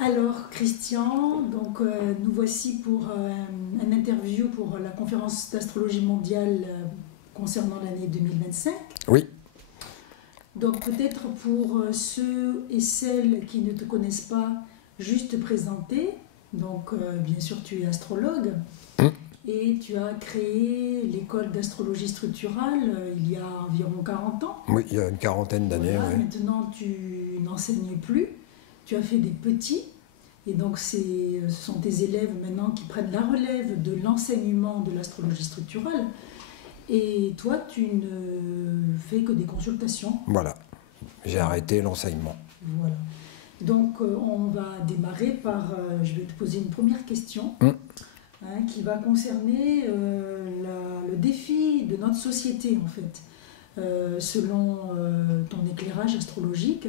Alors Christian, donc nous voici pour un interview pour la conférence d'astrologie mondiale concernant l'année 2025. Oui. Donc peut-être pour ceux et celles qui ne te connaissent pas, juste te présenter. Donc bien sûr tu es astrologue et tu as créé l'école d'astrologie structurale il y a environ 40 ans. Oui, il y a une quarantaine d'années. Voilà, Oui. maintenant tu n'enseignes plus, tu as fait des petits. Et donc, ce sont tes élèves maintenant qui prennent la relève de l'enseignement de l'astrologie structurale. Et toi, tu ne fais que des consultations. Voilà, j'ai arrêté l'enseignement. Voilà. Donc, on va démarrer par... je vais te poser une première question qui va concerner le défi de notre société, en fait. Selon ton éclairage astrologique,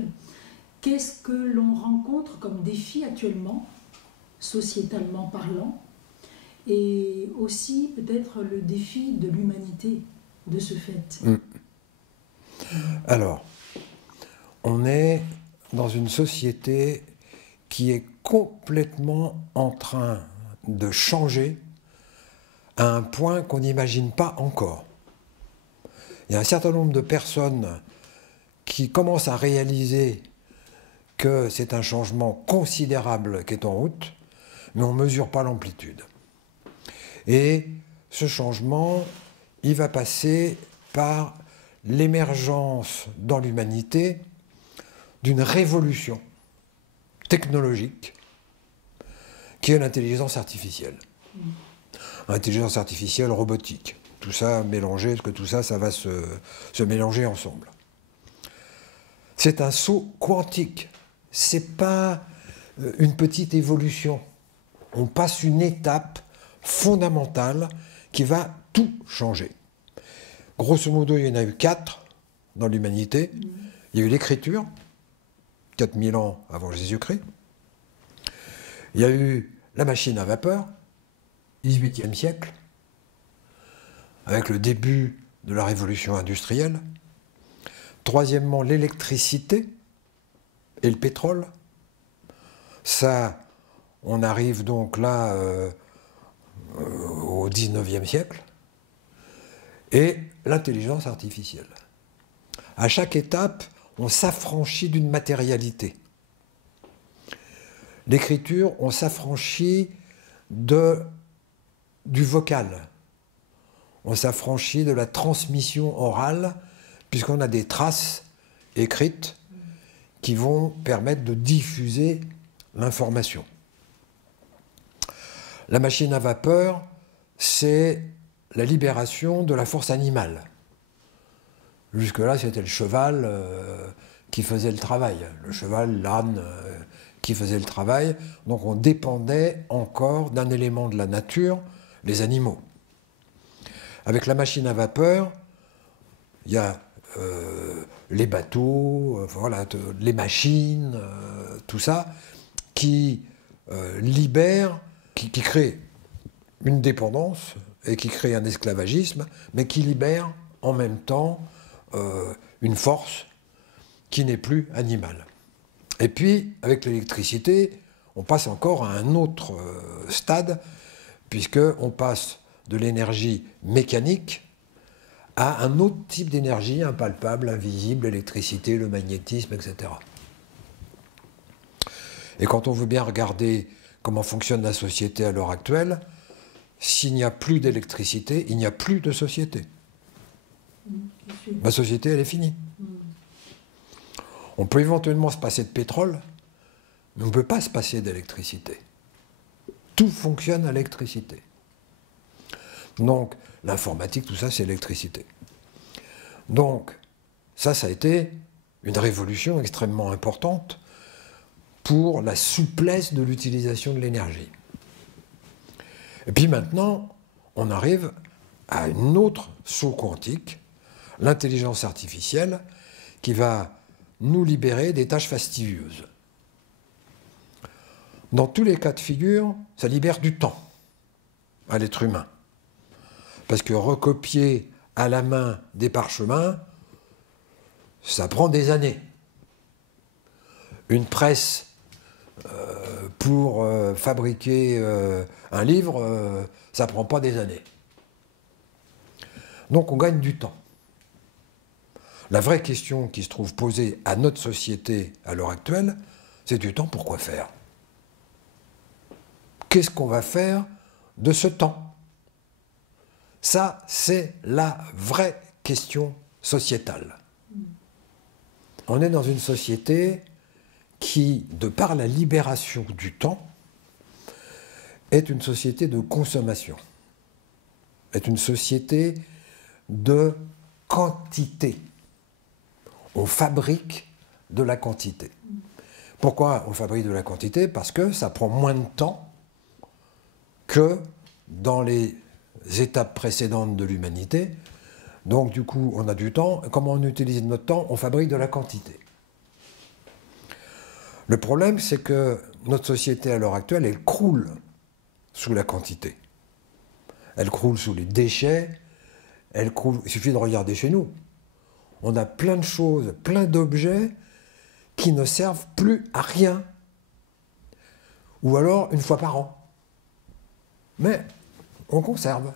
qu'est-ce que l'on rencontre comme défi actuellement, sociétalement parlant, et aussi peut-être le défi de l'humanité de ce fait? Alors, on est dans une société qui est complètement en train de changer à un point qu'on n'imagine pas encore. Il y a un certain nombre de personnes qui commencent à réaliser que c'est un changement considérable qui est en route, mais on ne mesure pas l'amplitude. Et ce changement, il va passer par l'émergence dans l'humanité d'une révolution technologique qui est l'intelligence artificielle. L'intelligence artificielle robotique. Tout ça mélangé, parce que tout ça, ça va se mélanger ensemble. C'est un saut quantique. C'est pas une petite évolution. On passe une étape fondamentale qui va tout changer. Grosso modo, il y en a eu 4 dans l'humanité. Il y a eu l'écriture, 4000 ans avant Jésus-Christ. Il y a eu la machine à vapeur, 18e siècle, avec le début de la révolution industrielle. Troisièmement, l'électricité et le pétrole. Ça, on arrive donc là au 19e siècle. Et l'intelligence artificielle. À chaque étape, on s'affranchit d'une matérialité. L'écriture, on s'affranchit du vocal. On s'affranchit de la transmission orale, puisqu'on a des traces écrites qui vont permettre de diffuser l'information. La machine à vapeur, c'est la libération de la force animale. Jusque-là, c'était le cheval qui faisait le travail. Le cheval, l'âne qui faisait le travail. Donc on dépendait encore d'un élément de la nature, les animaux. Avec la machine à vapeur, il y a les bateaux, voilà, les machines, tout ça, qui libèrent, qui créent une dépendance et qui crée un esclavagisme, mais qui libère en même temps une force qui n'est plus animale. Et puis, avec l'électricité, on passe encore à un autre stade, puisqu'on passe de l'énergie mécanique à un autre type d'énergie impalpable, invisible, l'électricité, le magnétisme, etc. Et quand on veut bien regarder comment fonctionne la société à l'heure actuelle, s'il n'y a plus d'électricité, il n'y a plus de société. La société, elle est finie. On peut éventuellement se passer de pétrole, mais on ne peut pas se passer d'électricité. Tout fonctionne à l'électricité. Donc, l'informatique, tout ça, c'est l'électricité. Donc, ça a été une révolution extrêmement importante pour la souplesse de l'utilisation de l'énergie. Et puis maintenant, on arrive à un autre saut quantique, l'intelligence artificielle, qui va nous libérer des tâches fastidieuses. Dans tous les cas de figure, ça libère du temps à l'être humain. Parce que recopier à la main des parchemins, ça prend des années. Une presse pour fabriquer un livre, ça ne prend pas des années. Donc on gagne du temps. La vraie question qui se trouve posée à notre société à l'heure actuelle, c'est du temps pour quoi faire? Qu'est-ce qu'on va faire de ce temps? Ça, c'est la vraie question sociétale. On est dans une société qui, de par la libération du temps, est une société de consommation, est une société de quantité. On fabrique de la quantité. Pourquoi on fabrique de la quantité? Parce que ça prend moins de temps que dans les étapes précédentes de l'humanité. Donc du coup, on a du temps. Comment on utilise notre temps? On fabrique de la quantité. Le problème, c'est que notre société à l'heure actuelle, elle croule sous la quantité. Elle croule sous les déchets, elle croule... Il suffit de regarder chez nous. On a plein de choses, plein d'objets qui ne servent plus à rien. Ou alors une fois par an. Mais on conserve.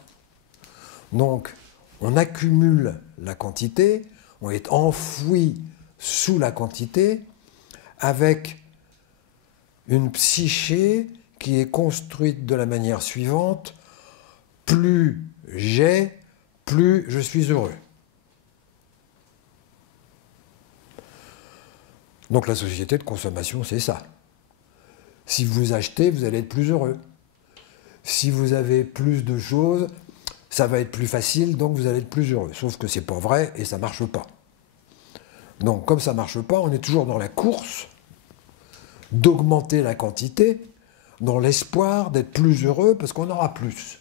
Donc, on accumule la quantité, on est enfoui sous la quantité, avec une psyché qui est construite de la manière suivante: plus j'ai, plus je suis heureux. Donc la société de consommation, c'est ça. Si vous achetez, vous allez être plus heureux. Si vous avez plus de choses, ça va être plus facile, donc vous allez être plus heureux. Sauf que c'est pas vrai et ça marche pas. Donc comme ça marche pas, on est toujours dans la course d'augmenter la quantité, dans l'espoir d'être plus heureux parce qu'on aura plus.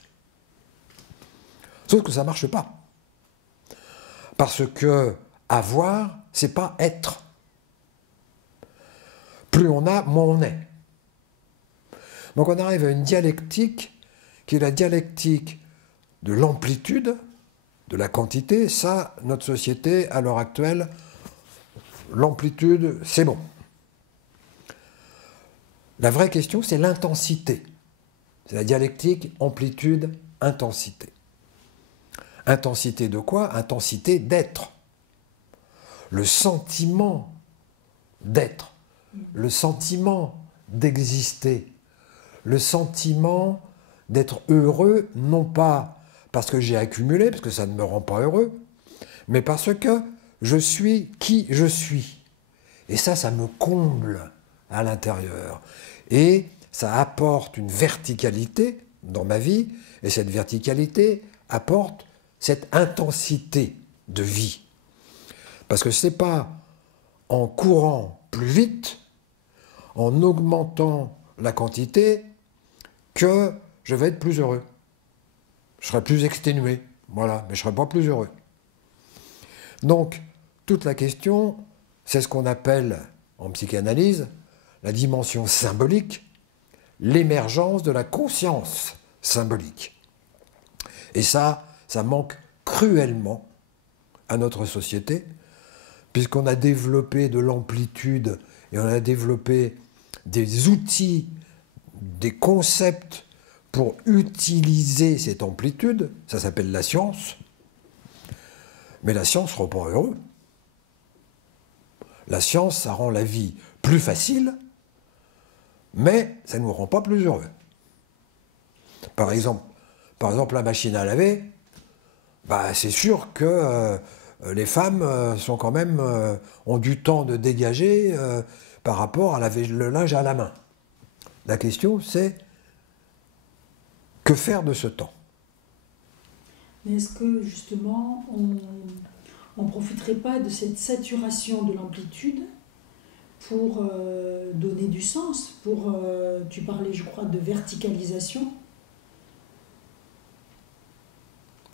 Sauf que ça marche pas. Parce que avoir, c'est pas être. Plus on a, moins on est. Donc on arrive à une dialectique qui est la dialectique de l'amplitude, de la quantité. Ça, notre société, à l'heure actuelle, l'amplitude, c'est bon. La vraie question, c'est l'intensité. C'est la dialectique amplitude-intensité. Intensité de quoi? Intensité d'être. Le sentiment d'être. Le sentiment d'exister. Le sentiment d'être heureux, non pas parce que j'ai accumulé, parce que ça ne me rend pas heureux, mais parce que je suis qui je suis. Et ça me comble à l'intérieur. Et ça apporte une verticalité dans ma vie, et cette verticalité apporte cette intensité de vie. Parce que ce n'est pas en courant plus vite, en augmentant la quantité, que je vais être plus heureux. Je serai plus exténué, voilà, mais je ne serai pas plus heureux. Donc, toute la question, c'est ce qu'on appelle en psychanalyse la dimension symbolique, l'émergence de la conscience symbolique. Et ça manque cruellement à notre société, puisqu'on a développé de l'amplitude et on a développé des outils, des concepts pour utiliser cette amplitude. Ça s'appelle la science. Mais la science ne rend pas heureux. La science, ça rend la vie plus facile, mais ça ne nous rend pas plus heureux. Par exemple, la machine à laver, c'est sûr que les femmes sont quand même, ont du temps de dégager par rapport à laver le linge à la main. La question, c'est que faire de ce temps? Mais est-ce que, justement, on ne profiterait pas de cette saturation de l'amplitude pour donner du sens, pour, tu parlais, je crois, de verticalisation?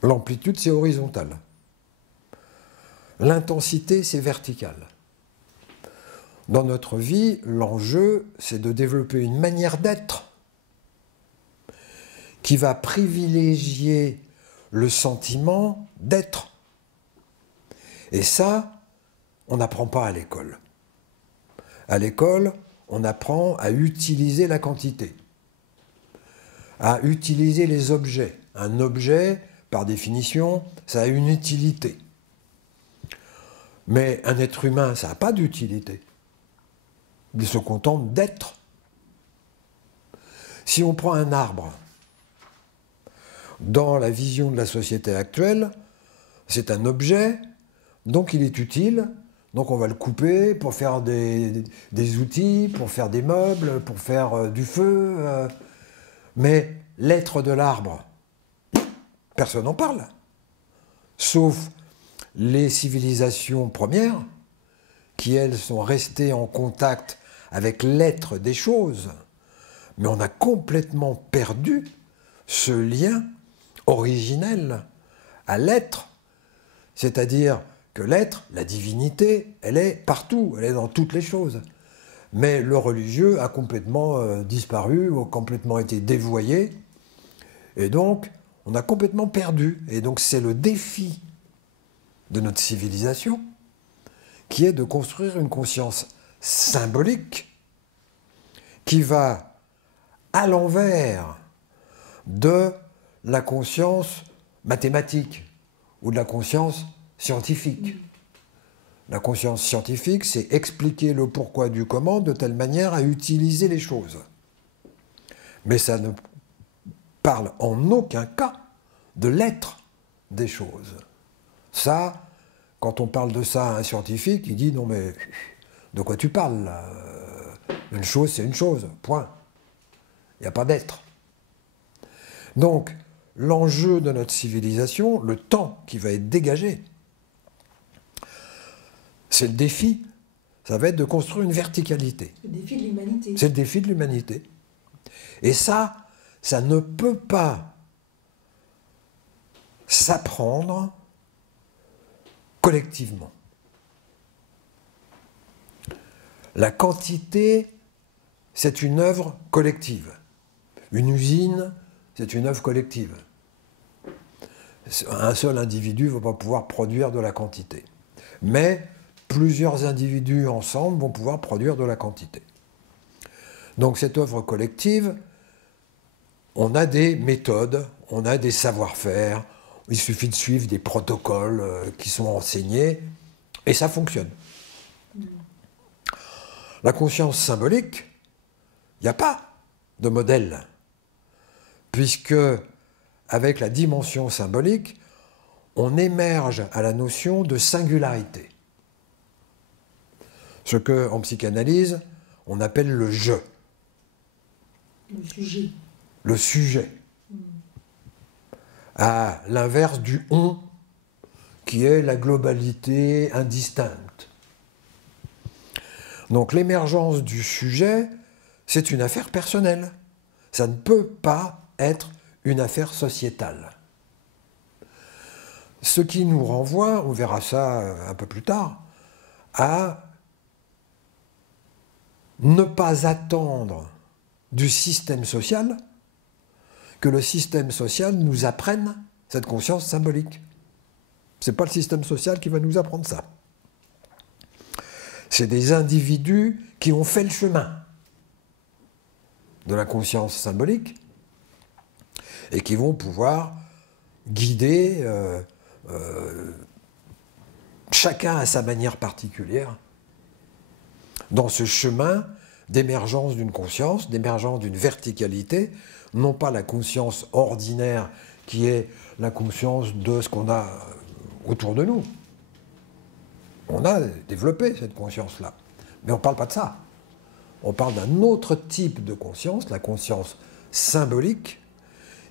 L'amplitude, c'est horizontal. L'intensité, c'est vertical. Dans notre vie, l'enjeu, c'est de développer une manière d'être qui va privilégier le sentiment d'être. Et ça, on n'apprend pas à l'école. À l'école, on apprend à utiliser la quantité, à utiliser les objets. Un objet, par définition, ça a une utilité. Mais un être humain, ça n'a pas d'utilité. Il se contente d'être. Si on prend un arbre, dans la vision de la société actuelle, c'est un objet, donc il est utile, donc on va le couper pour faire des outils, pour faire des meubles, pour faire du feu. Mais l'être de l'arbre, personne n'en parle. Sauf les civilisations premières, qui elles sont restées en contact avec l'être des choses. Mais on a complètement perdu ce lien originel à l'être, c'est-à-dire que l'être, la divinité, elle est partout, elle est dans toutes les choses. Mais le religieux a complètement disparu, ou complètement été dévoyé, et donc on a complètement perdu. Et donc c'est le défi de notre civilisation, qui est de construire une conscience symbolique qui va à l'envers de la conscience mathématique ou de la conscience scientifique. La conscience scientifique, c'est expliquer le pourquoi du comment de telle manière à utiliser les choses. Mais ça ne parle en aucun cas de l'être des choses. Ça, quand on parle de ça à un scientifique, il dit « Non mais, de quoi tu parles là? Une chose, c'est une chose, point. Il n'y a pas d'être. » Donc, l'enjeu de notre civilisation, le temps qui va être dégagé, c'est le défi, ça va être de construire une verticalité. Le défi de l'humanité. C'est le défi de l'humanité. Et ça ne peut pas s'apprendre collectivement. La quantité, c'est une œuvre collective. Une usine, c'est une œuvre collective. Un seul individu ne va pas pouvoir produire de la quantité. Mais plusieurs individus ensemble vont pouvoir produire de la quantité. Donc cette œuvre collective, on a des méthodes, on a des savoir-faire, il suffit de suivre des protocoles qui sont enseignés, et ça fonctionne. La conscience symbolique, il n'y a pas de modèle, puisque avec la dimension symbolique, on émerge à la notion de singularité. Ce qu'en psychanalyse, on appelle le « je ». Le sujet. Le sujet. À l'inverse du « on », qui est la globalité indistincte. Donc l'émergence du sujet, c'est une affaire personnelle. Ça ne peut pas être une affaire sociétale. Ce qui nous renvoie, on verra ça un peu plus tard, à ne pas attendre du système social que le système social nous apprenne cette conscience symbolique. Ce n'est pas le système social qui va nous apprendre ça. C'est des individus qui ont fait le chemin de la conscience symbolique et qui vont pouvoir guider chacun à sa manière particulière dans ce chemin d'émergence d'une conscience, d'émergence d'une verticalité, non pas la conscience ordinaire qui est la conscience de ce qu'on a autour de nous. On a développé cette conscience-là, mais on ne parle pas de ça. On parle d'un autre type de conscience, la conscience symbolique,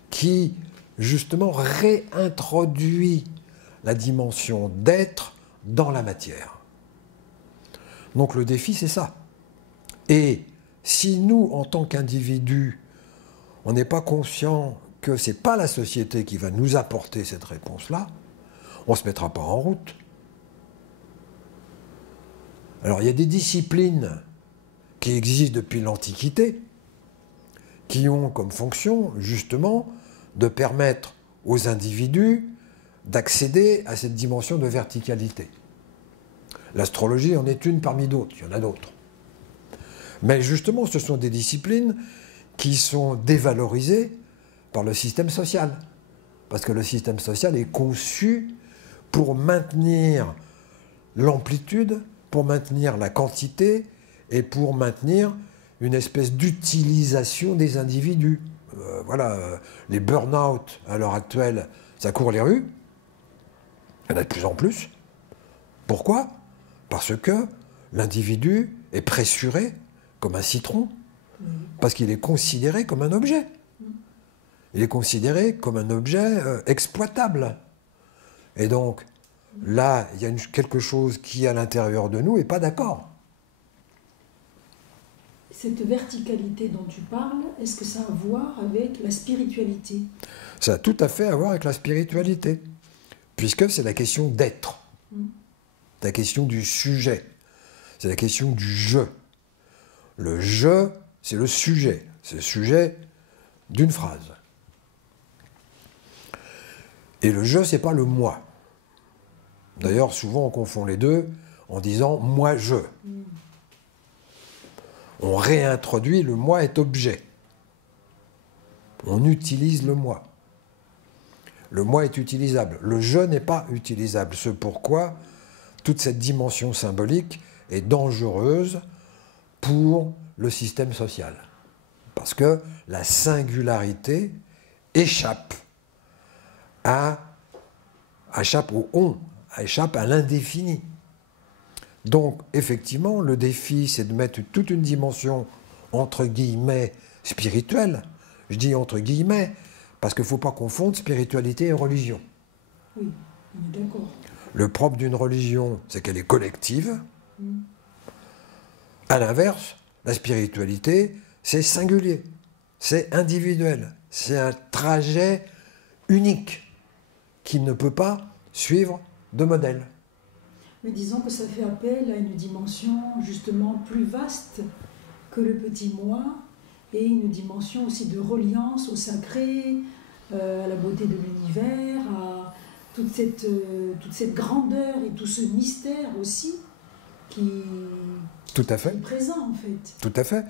qui justement réintroduit la dimension d'être dans la matière. Donc le défi, c'est ça. Et si nous, en tant qu'individus, on n'est pas conscient que ce n'est pas la société qui va nous apporter cette réponse-là, on ne se mettra pas en route. Alors il y a des disciplines qui existent depuis l'Antiquité, qui ont comme fonction, justement, de permettre aux individus d'accéder à cette dimension de verticalité. L'astrologie en est une parmi d'autres, il y en a d'autres. Mais justement, ce sont des disciplines qui sont dévalorisées par le système social. Parce que le système social est conçu pour maintenir l'amplitude, pour maintenir la quantité et pour maintenir une espèce d'utilisation des individus. Voilà, les burn-out à l'heure actuelle, ça court les rues. Il y en a de plus en plus. Pourquoi? Parce que l'individu est pressuré comme un citron, parce qu'il est considéré comme un objet. Il est considéré comme un objet exploitable. Et donc, là, il y a quelque chose qui, à l'intérieur de nous, n'est pas d'accord. Cette verticalité dont tu parles, est-ce que ça a à voir avec la spiritualité? Ça a tout à fait à voir avec la spiritualité, puisque c'est la question d'être. C'est la question du sujet. C'est la question du je. Le je, c'est le sujet. C'est le sujet d'une phrase. Et le je, c'est pas le moi. D'ailleurs, souvent, on confond les deux en disant « moi-je ». On réintroduit le moi est objet. On utilise le moi. Le moi est utilisable. Le je n'est pas utilisable. C'est pourquoi toute cette dimension symbolique est dangereuse pour le système social. Parce que la singularité échappe au on, échappe à l'indéfini. Donc, effectivement, le défi, c'est de mettre toute une dimension, entre guillemets, spirituelle. Je dis entre guillemets, parce qu'il ne faut pas confondre spiritualité et religion. Oui, on est d'accord. Le propre d'une religion, c'est qu'elle est collective. À l'inverse, la spiritualité, c'est singulier, c'est individuel, c'est un trajet unique qui ne peut pas suivre de modèle. Mais disons que ça fait appel à une dimension justement plus vaste que le petit moi et une dimension aussi de reliance au sacré, à la beauté de l'univers, à toute cette grandeur et tout ce mystère aussi qui Tout à fait. est présent en fait. Tout à fait.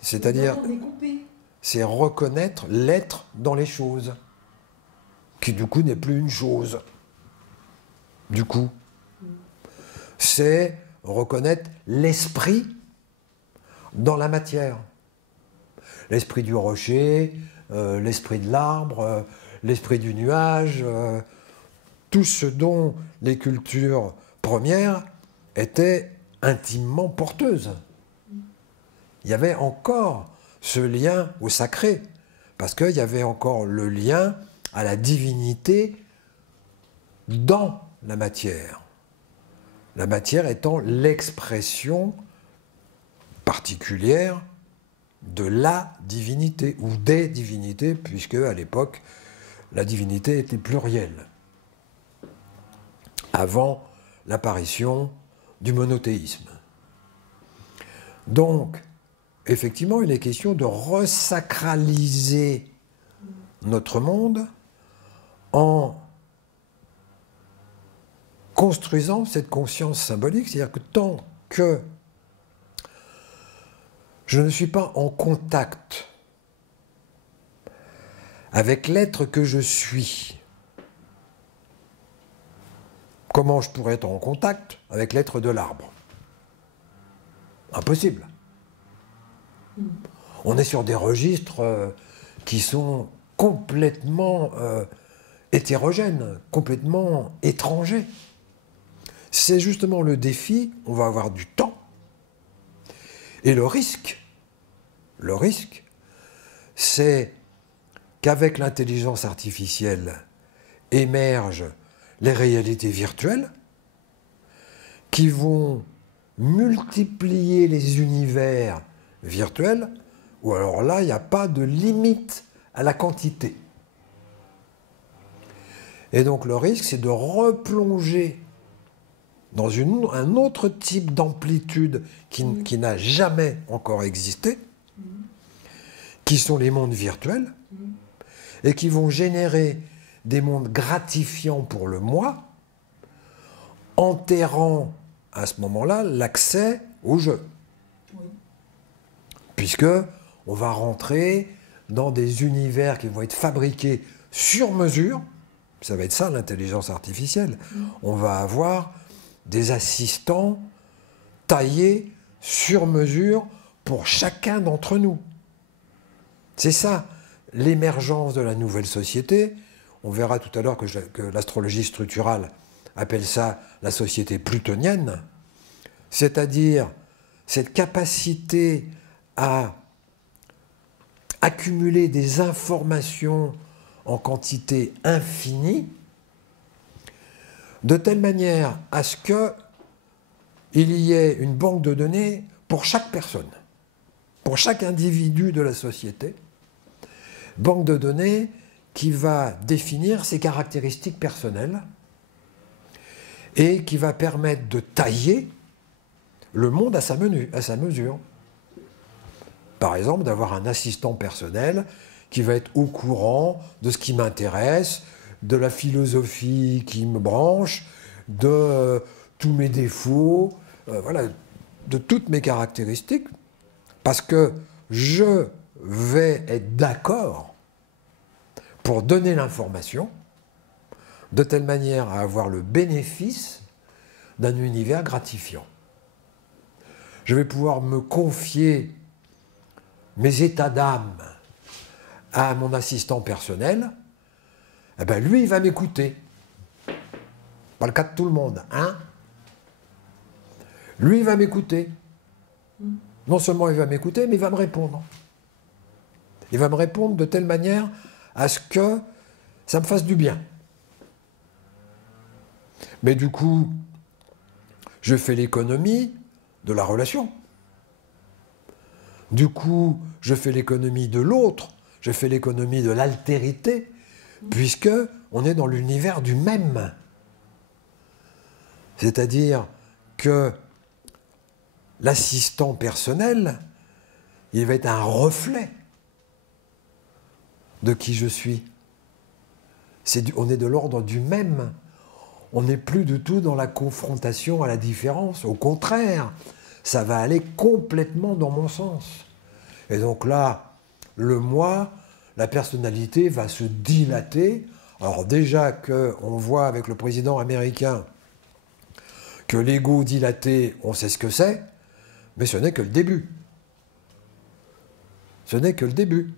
C'est-à-dire, c'est reconnaître l'être dans les choses, qui du coup n'est plus une chose. Du coup, c'est reconnaître l'esprit dans la matière. L'esprit du rocher, l'esprit de l'arbre, l'esprit du nuage, tout ce dont les cultures premières étaient intimement porteuses. Il y avait encore ce lien au sacré, parce qu'il y avait encore le lien à la divinité dans la matière. La matière étant l'expression particulière de la divinité, ou des divinités, puisque à l'époque, la divinité était plurielle, avant l'apparition du monothéisme. Donc, effectivement, il est question de resacraliser notre monde en construisant cette conscience symbolique, c'est-à-dire que tant que je ne suis pas en contact avec l'être que je suis, comment je pourrais être en contact avec l'être de l'arbre? Impossible. On est sur des registres qui sont complètement hétérogènes, complètement étrangers. C'est justement le défi, on va avoir du temps. Et le risque, c'est qu'avec l'intelligence artificielle émergent les réalités virtuelles qui vont multiplier les univers virtuels, ou alors là, il n'y a pas de limite à la quantité. Et donc le risque, c'est de replonger dans un autre type d'amplitude qui n'a jamais encore existé, qui sont les mondes virtuels, et qui vont générer des mondes gratifiants pour le moi, enterrant à ce moment-là l'accès au jeu. Oui. puisque on va rentrer dans des univers qui vont être fabriqués sur mesure. Ça va être ça l'intelligence artificielle. On va avoir des assistants taillés sur mesure pour chacun d'entre nous. C'est ça l'émergence de la nouvelle société. On verra tout à l'heure que l'astrologie structurale appelle ça la société plutonienne, c'est-à-dire cette capacité à accumuler des informations en quantité infinie, de telle manière à ce qu'il y ait une banque de données pour chaque personne, pour chaque individu de la société, banque de données qui va définir ses caractéristiques personnelles et qui va permettre de tailler le monde à sa mesure. Par exemple, d'avoir un assistant personnel qui va être au courant de ce qui m'intéresse, de la philosophie qui me branche, de tous mes défauts, voilà, de toutes mes caractéristiques, parce que je vais être d'accord pour donner l'information de telle manière à avoir le bénéfice d'un univers gratifiant. Je vais pouvoir me confier mes états d'âme à mon assistant personnel, eh ben lui, il va m'écouter. Pas le cas de tout le monde, hein? Lui, il va m'écouter. Non seulement il va m'écouter, mais il va me répondre. Il va me répondre de telle manière à ce que ça me fasse du bien. Mais du coup, je fais l'économie de la relation. Du coup, je fais l'économie de l'autre, je fais l'économie de l'altérité, puisque on est dans l'univers du même. C'est-à-dire que l'assistant personnel, il va être un reflet de qui je suis. On est de l'ordre du même. On n'est plus du tout dans la confrontation à la différence. Au contraire, ça va aller complètement dans mon sens. Et donc là, le moi, la personnalité va se dilater. Alors déjà qu'on voit avec le président américain que l'ego dilaté, on sait ce que c'est, mais ce n'est que le début. Ce n'est que le début.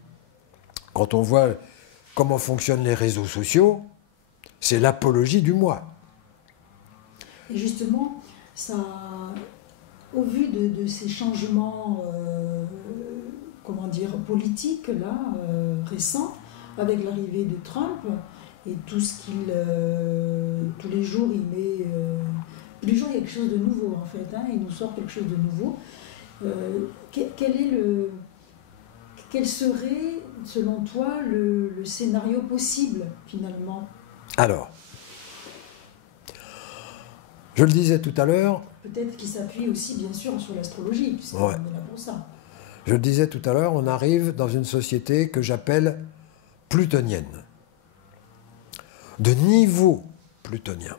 Quand on voit comment fonctionnent les réseaux sociaux, c'est l'apologie du moi. Et justement, ça, au vu de ces changements politiques là, récents, avec l'arrivée de Trump et tout ce qu'il... tous les jours, il met... tous les jours, il y a quelque chose de nouveau, en fait. Hein, il nous sort quelque chose de nouveau. Quel serait, selon toi, le scénario possible, finalement? Alors, je le disais tout à l'heure... Peut-être qu'il s'appuie aussi, bien sûr, sur l'astrologie, puisqu'on est là pour ça. Je le disais tout à l'heure, on arrive dans une société que j'appelle plutonienne, de niveau plutonien.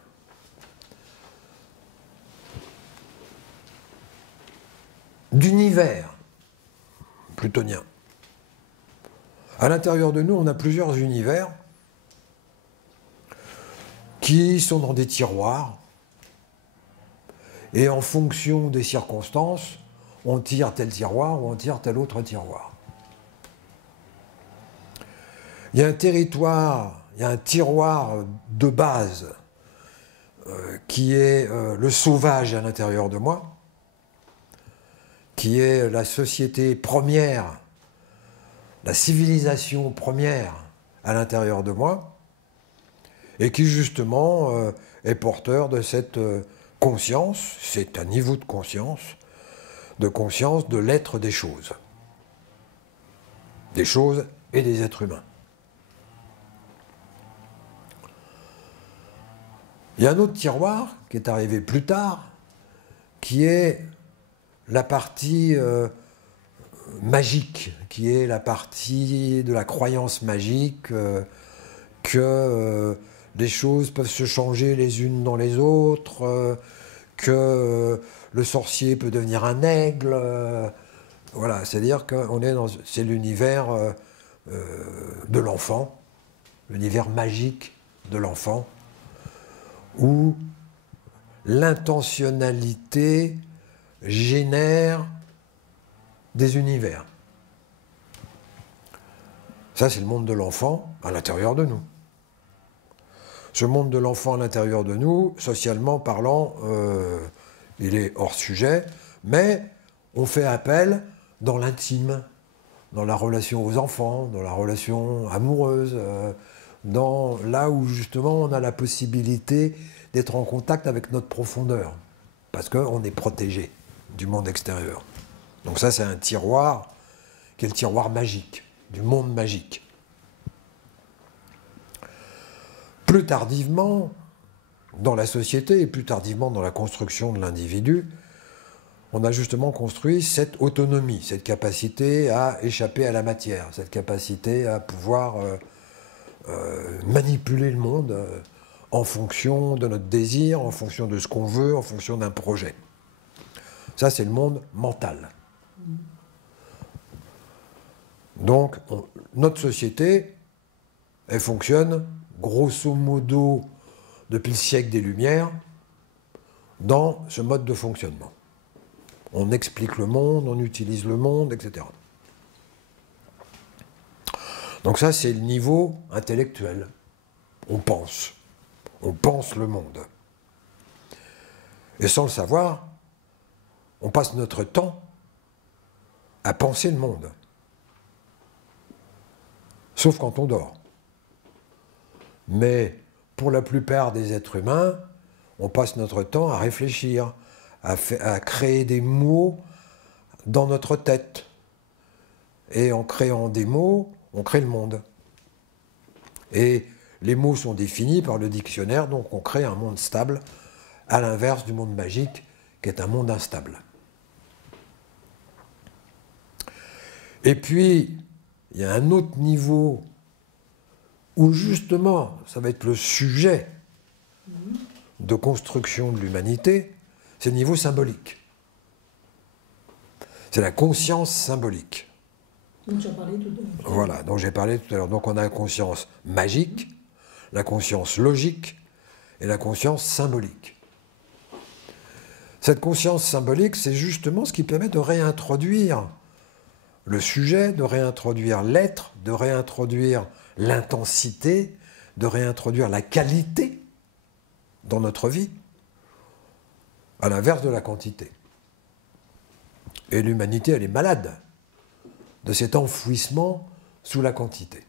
D'univers plutonien. À l'intérieur de nous, on a plusieurs univers qui sont dans des tiroirs, et en fonction des circonstances, on tire tel tiroir ou on tire tel autre tiroir. Il y a un territoire, il y a un tiroir de base qui est le sauvage à l'intérieur de moi, qui est la société première, la civilisation première à l'intérieur de moi, et qui justement est porteur de cette conscience, c'est un niveau de conscience de l'être des choses et des êtres humains. Il y a un autre tiroir qui est arrivé plus tard, qui est la partie magique, qui est la partie de la croyance magique, que les choses peuvent se changer les unes dans les autres, que le sorcier peut devenir un aigle. Voilà, c'est-à-dire que c'est l'univers de l'enfant, l'univers magique de l'enfant, où l'intentionnalité génère des univers. Ça, c'est le monde de l'enfant à l'intérieur de nous. Ce monde de l'enfant à l'intérieur de nous, socialement parlant, il est hors sujet, mais on fait appel dans l'intime, dans la relation aux enfants, dans la relation amoureuse, là où justement on a la possibilité d'être en contact avec notre profondeur, parce qu'on est protégé du monde extérieur. Donc ça, c'est un tiroir qui est le tiroir magique, du monde magique. Plus tardivement, dans la société et plus tardivement dans la construction de l'individu, on a justement construit cette autonomie, cette capacité à échapper à la matière, cette capacité à pouvoir manipuler le monde en fonction de notre désir, en fonction de ce qu'on veut, en fonction d'un projet. Ça, c'est le monde mental. Donc, notre société, elle fonctionne grosso modo depuis le siècle des Lumières dans ce mode de fonctionnement. On explique le monde, on utilise le monde, etc. Donc ça, c'est le niveau intellectuel. On pense le monde. Et sans le savoir, on passe notre temps à penser le monde. Sauf quand on dort. Mais pour la plupart des êtres humains, on passe notre temps à réfléchir, à créer des mots dans notre tête. Et en créant des mots, on crée le monde. Et les mots sont définis par le dictionnaire, donc on crée un monde stable, à l'inverse du monde magique, qui est un monde instable. Et puis, il y a un autre niveau où justement, ça va être le sujet de construction de l'humanité, c'est le niveau symbolique. C'est la conscience symbolique. Donc tu as parlé tout à l'heure. Voilà, dont j'ai parlé tout à l'heure. Donc on a la conscience magique, la conscience logique et la conscience symbolique. Cette conscience symbolique, c'est justement ce qui permet de réintroduire le sujet, de réintroduire l'être, de réintroduire l'intensité, de réintroduire la qualité dans notre vie, à l'inverse de la quantité. Et l'humanité, elle est malade de cet enfouissement sous la quantité.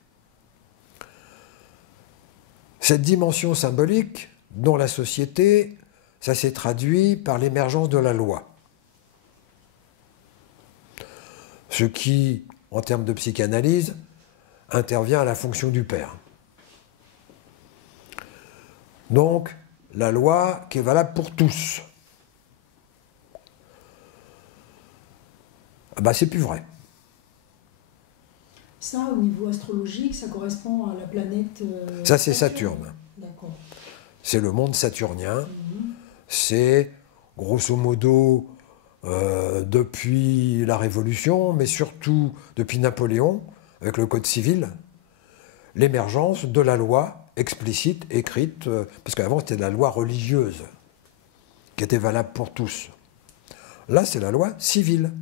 Cette dimension symbolique, dans la société, ça s'est traduit par l'émergence de la loi. Ce qui, en termes de psychanalyse, intervient à la fonction du père. Donc, la loi qui est valable pour tous. Ah bah, c'est plus vrai. Ça, au niveau astrologique, ça correspond à la planète... ça, c'est Saturne. D'accord. C'est le monde saturnien. C'est, grosso modo, depuis la Révolution, mais surtout depuis Napoléon, avec le Code civil, l'émergence de la loi explicite, écrite, parce qu'avant c'était de la loi religieuse, qui était valable pour tous. Là, c'est la loi civile,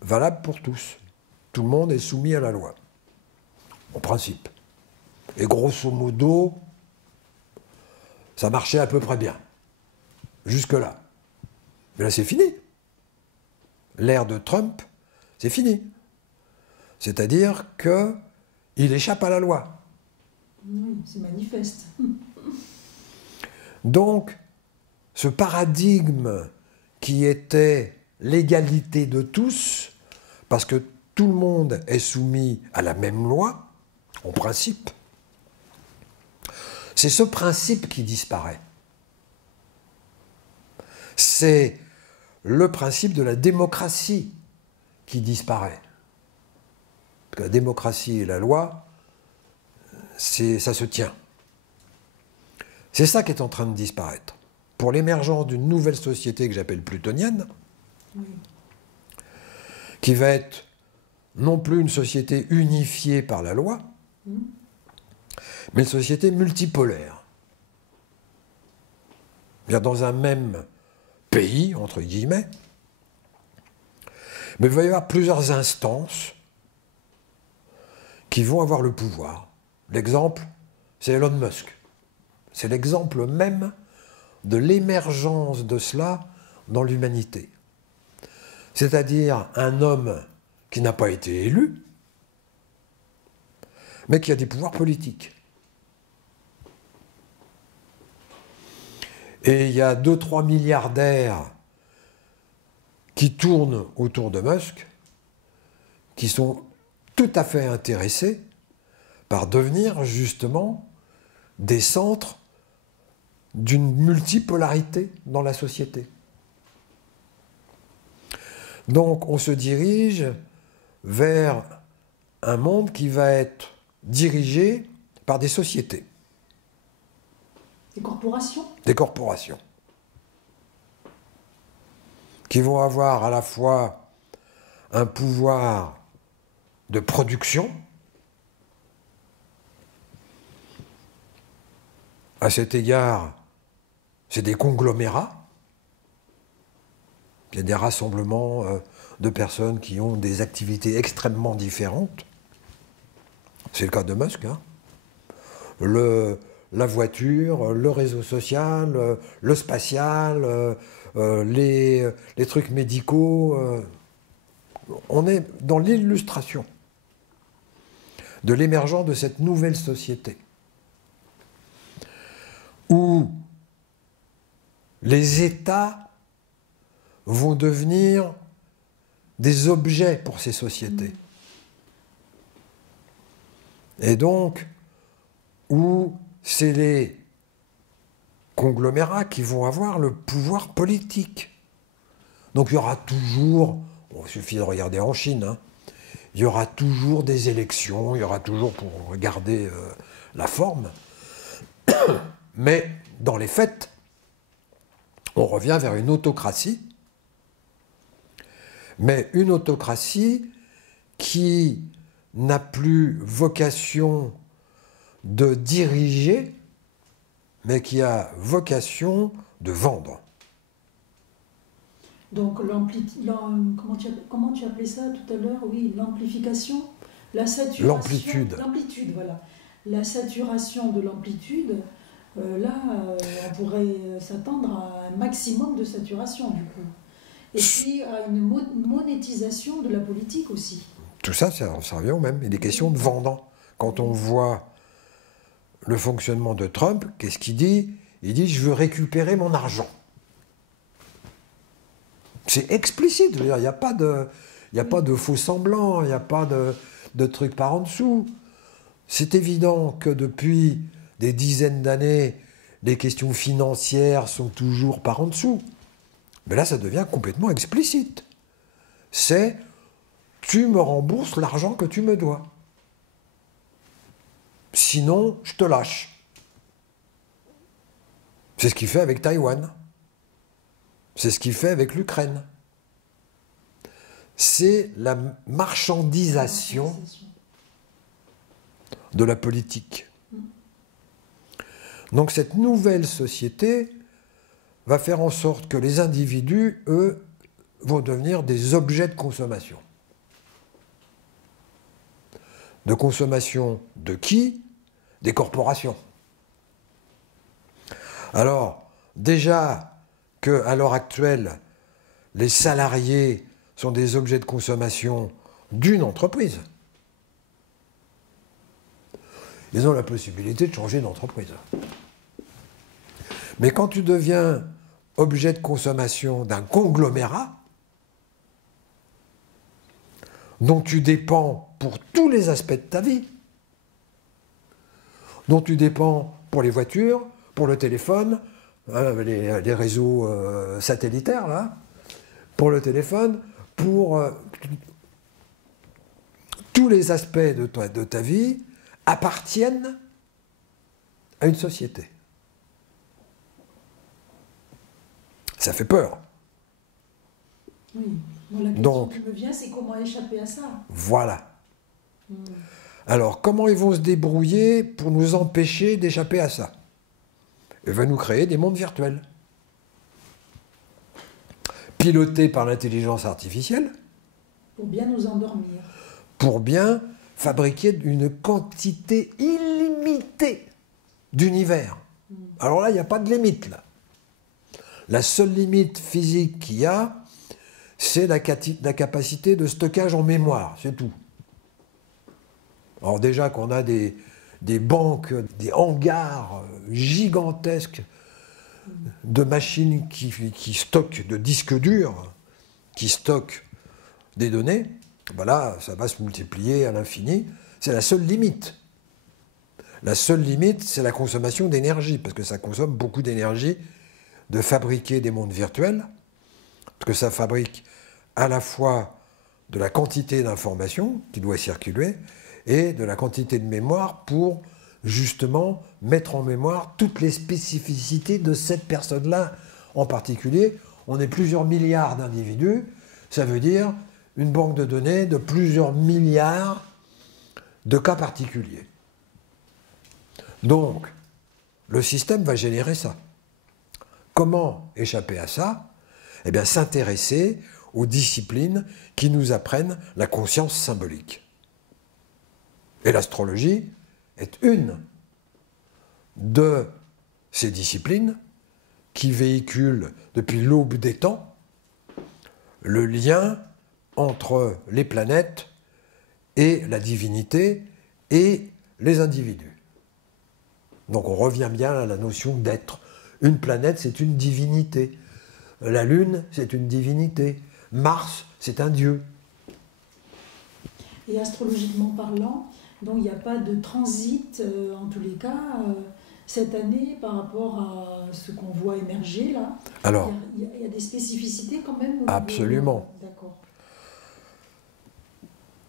valable pour tous. Tout le monde est soumis à la loi, en principe. Et grosso modo, ça marchait à peu près bien, jusque-là. Mais là, c'est fini. L'ère de Trump, c'est fini. C'est-à-dire qu'il échappe à la loi. Oui, c'est manifeste. Donc, ce paradigme qui était l'égalité de tous, parce que tout le monde est soumis à la même loi, en principe, c'est ce principe qui disparaît. C'est le principe de la démocratie qui disparaît. Parce que la démocratie et la loi, ça se tient. C'est ça qui est en train de disparaître. Pour l'émergence d'une nouvelle société que j'appelle plutonienne, qui va être non plus une société unifiée par la loi, mais une société multipolaire. Bien, dans un même pays, entre guillemets, mais il va y avoir plusieurs instances qui vont avoir le pouvoir. L'exemple, c'est Elon Musk. C'est l'exemple même de l'émergence de cela dans l'humanité. C'est-à-dire un homme qui n'a pas été élu, mais qui a des pouvoirs politiques. Et il y a 2-3 milliardaires qui tournent autour de Musk, qui sont tout à fait intéressés par devenir justement des centres d'une multipolarité dans la société. Donc on se dirige vers un monde qui va être dirigé par des sociétés. Des corporations ? Des corporations. Qui vont avoir à la fois un pouvoir de production. À cet égard, c'est des conglomérats. Il y a des rassemblements de personnes qui ont des activités extrêmement différentes. C'est le cas de Musk. Hein. La voiture, le réseau social, le spatial, les trucs médicaux. On est dans l'illustration de l'émergence de cette nouvelle société où les États vont devenir des objets pour ces sociétés. Et donc, où c'est les conglomérats qui vont avoir le pouvoir politique. Donc il y aura toujours, il suffit de regarder en Chine, hein, il y aura toujours des élections, il y aura toujours, pour regarder la forme, mais dans les faits, on revient vers une autocratie, mais une autocratie qui n'a plus vocation de diriger, mais qui a vocation de vendre. Donc, comment tu appelais ça tout à l'heure? Oui, l'amplification, la saturation. L'amplitude. L'amplitude, voilà. La saturation de l'amplitude, on pourrait s'attendre à un maximum de saturation, du coup. Et puis à une monétisation de la politique aussi. Tout ça, ça revient au même. Il est question de vendre. Quand on voit le fonctionnement de Trump, qu'est-ce qu'il dit? Il dit « je veux récupérer mon argent ». C'est explicite, il n'y a pas de faux semblants, il n'y a pas de trucs par en dessous. C'est évident que depuis des dizaines d'années, les questions financières sont toujours par en dessous. Mais là, ça devient complètement explicite. C'est « tu me rembourses l'argent que tu me dois. Sinon, je te lâche ». C'est ce qu'il fait avec Taïwan. C'est ce qu'il fait avec l'Ukraine. C'est la marchandisation de la politique. Donc cette nouvelle société va faire en sorte que les individus, eux, vont devenir des objets de consommation. De consommation de qui? Des corporations. Alors, déjà qu'à l'heure actuelle, les salariés sont des objets de consommation d'une entreprise, ils ont la possibilité de changer d'entreprise. Mais quand tu deviens objet de consommation d'un conglomérat, dont tu dépends pour tous les aspects de ta vie, dont tu dépends pour les voitures, pour le téléphone, les réseaux satellitaires, là, pour le téléphone, pour tous les aspects de ta vie appartiennent à une société. Ça fait peur. Oui, Bon, la question qui me vient, c'est comment échapper à ça? Voilà. Alors, comment ils vont se débrouiller pour nous empêcher d'échapper à ça? Ils vont nous créer des mondes virtuels. Pilotés par l'intelligence artificielle. Pour bien nous endormir. Pour bien fabriquer une quantité illimitée d'univers. Alors là, il n'y a pas de limite, là. La seule limite physique qu'il y a, c'est la capacité de stockage en mémoire, c'est tout. Alors déjà qu'on a des banques, des hangars gigantesques de machines qui stockent, de disques durs, qui stockent des données, ben là, ça va se multiplier à l'infini. C'est la seule limite. La seule limite, c'est la consommation d'énergie, parce que ça consomme beaucoup d'énergie de fabriquer des mondes virtuels, parce que ça fabrique à la fois de la quantité d'informations qui doit circuler et de la quantité de mémoire pour justement mettre en mémoire toutes les spécificités de cette personne-là en particulier. On est plusieurs milliards d'individus, ça veut dire une banque de données de plusieurs milliards de cas particuliers. Donc, le système va générer ça. Comment échapper à ça? Eh bien, s'intéresser aux disciplines qui nous apprennent la conscience symbolique. Et l'astrologie est une de ces disciplines qui véhiculent depuis l'aube des temps le lien entre les planètes et la divinité et les individus. Donc on revient bien à la notion d'être. Une planète, c'est une divinité. La Lune, c'est une divinité. Mars, c'est un dieu. Et astrologiquement parlant, donc il n'y a pas de transit, en tous les cas, cette année par rapport à ce qu'on voit émerger là. Alors, il y a des spécificités quand même. Absolument. D'accord.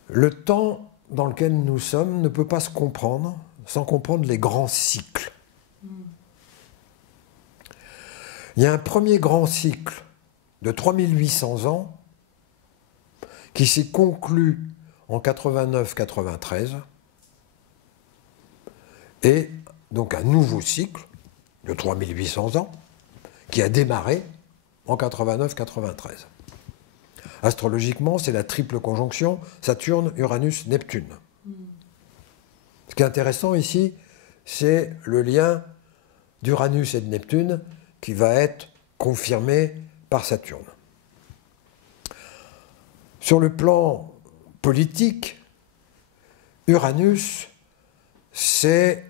Le temps dans lequel nous sommes ne peut pas se comprendre sans comprendre les grands cycles. Il y a un premier grand cycle de 3800 ans qui s'est conclu en 89-93 et donc un nouveau cycle de 3800 ans qui a démarré en 89-93. Astrologiquement, c'est la triple conjonction Saturne-Uranus-Neptune. Ce qui est intéressant ici, c'est le lien d'Uranus et de Neptune qui va être confirmé par Saturne. Sur le plan politique, Uranus, c'est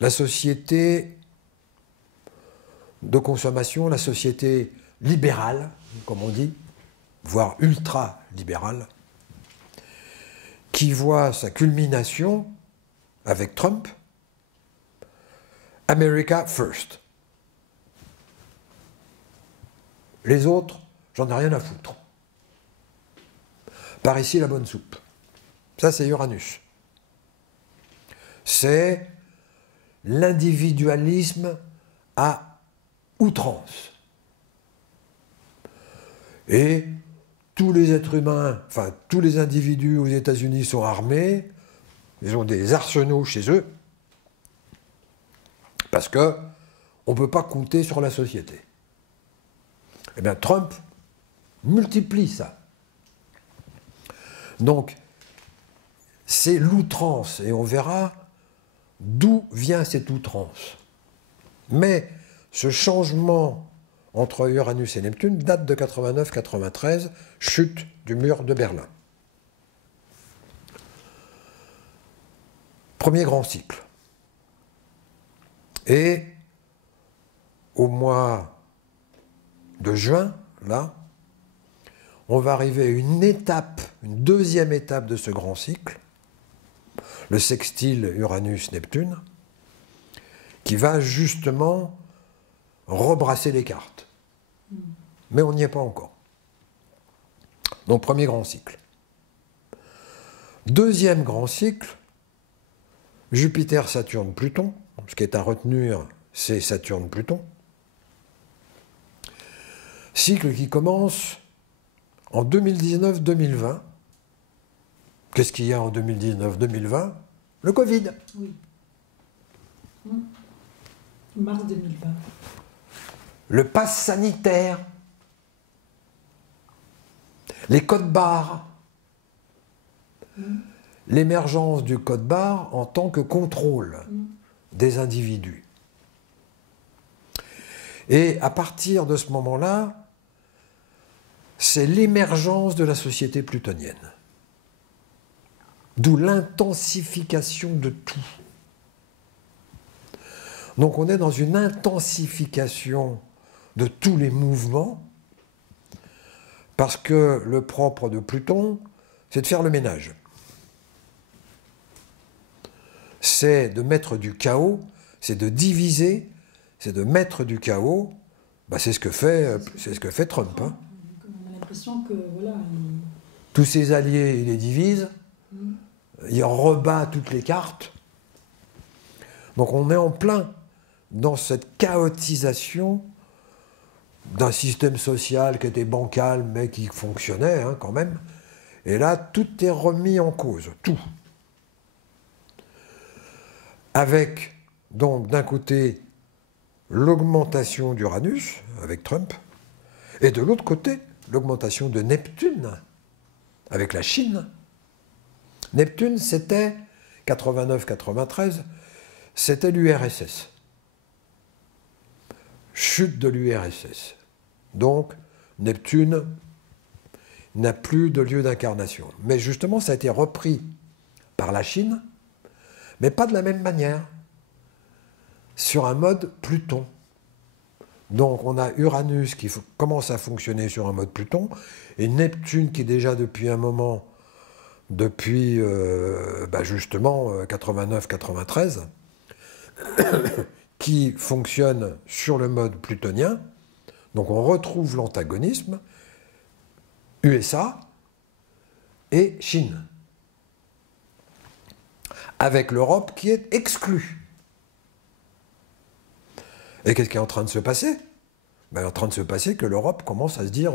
la société de consommation, la société libérale, comme on dit, voire ultra-libérale, qui voit sa culmination avec Trump, America First. Les autres, j'en ai rien à foutre. Par ici, la bonne soupe. Ça, c'est Uranus. C'est l'individualisme à outrance. Et tous les êtres humains, enfin tous les individus aux États-Unis sont armés, ils ont des arsenaux chez eux, parce qu'on ne peut pas compter sur la société. Eh bien, Trump multiplie ça. Donc, c'est l'outrance, et on verra d'où vient cette outrance. Mais ce changement entre Uranus et Neptune date de 89-93, chute du mur de Berlin. Premier grand cycle. Et au mois de juin, là, on va arriver à une étape, une deuxième étape de ce grand cycle, le sextile Uranus-Neptune, qui va justement rebrasser les cartes. Mais on n'y est pas encore. Donc, premier grand cycle. Deuxième grand cycle, Jupiter, Saturne, Pluton. Ce qui est à retenir, c'est Saturne, Pluton. Cycle qui commence En 2019-2020, qu'est-ce qu'il y a en 2019-2020? Le Covid. Oui. Mars 2020. Le pass sanitaire. Les codes barres. L'émergence du code barre en tant que contrôle des individus. Et à partir de ce moment-là, c'est l'émergence de la société plutonienne. D'où l'intensification de tout. Donc on est dans une intensification de tous les mouvements, parce que le propre de Pluton, c'est de faire le ménage. C'est de mettre du chaos, c'est de diviser, c'est de mettre du chaos. Bah, c'est ce que fait Trump. Hein. On a l'impression que voilà. Tous ses alliés, il les divise, il rebat toutes les cartes. Donc on est en plein dans cette chaotisation d'un système social qui était bancal mais qui fonctionnait hein, quand même. Et là, tout est remis en cause, tout. Avec donc d'un côté l'augmentation d'Uranus avec Trump, et de l'autre côté l'augmentation de Neptune avec la Chine. Neptune, c'était 89-93, c'était l'URSS. Chute de l'URSS. Donc, Neptune n'a plus de lieu d'incarnation. Mais justement, ça a été repris par la Chine, mais pas de la même manière, sur un mode Pluton. Donc, on a Uranus qui commence à fonctionner sur un mode Pluton, et Neptune qui déjà depuis un moment, depuis justement 89-93, qui fonctionne sur le mode plutonien. Donc on retrouve l'antagonisme USA et Chine, avec l'Europe qui est exclue. Et qu'est-ce qui est en train de se passer? Il est en train de se passer que l'Europe commence à se dire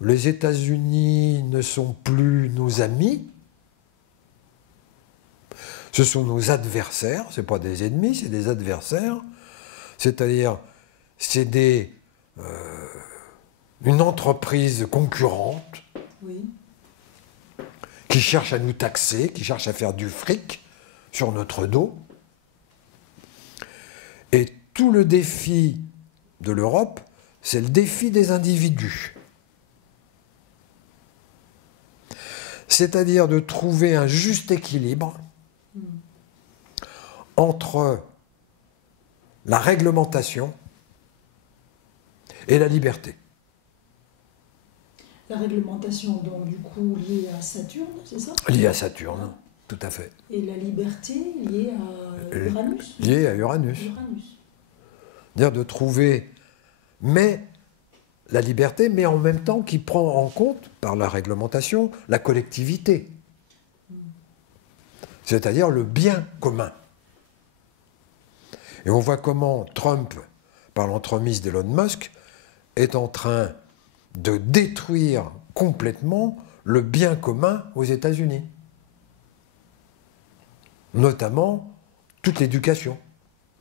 les États-Unis ne sont plus nos amis, ce sont nos adversaires, ce n'est pas des ennemis, c'est des adversaires, c'est-à-dire c'est une entreprise concurrente qui cherche à nous taxer, qui cherche à faire du fric sur notre dos. Et tout le défi de l'Europe, c'est le défi des individus. C'est-à-dire de trouver un juste équilibre entre la réglementation et la liberté. La réglementation, donc, du coup, liée à Saturne, c'est ça? Liée à Saturne, tout à fait. Et la liberté liée à Uranus? Liée à Uranus. C'est-à-dire de trouver, mais la liberté, mais en même temps qui prend en compte, par la réglementation, la collectivité. C'est-à-dire le bien commun. Et on voit comment Trump, par l'entremise d'Elon Musk, est en train de détruire complètement le bien commun aux États-Unis. Notamment toute l'éducation,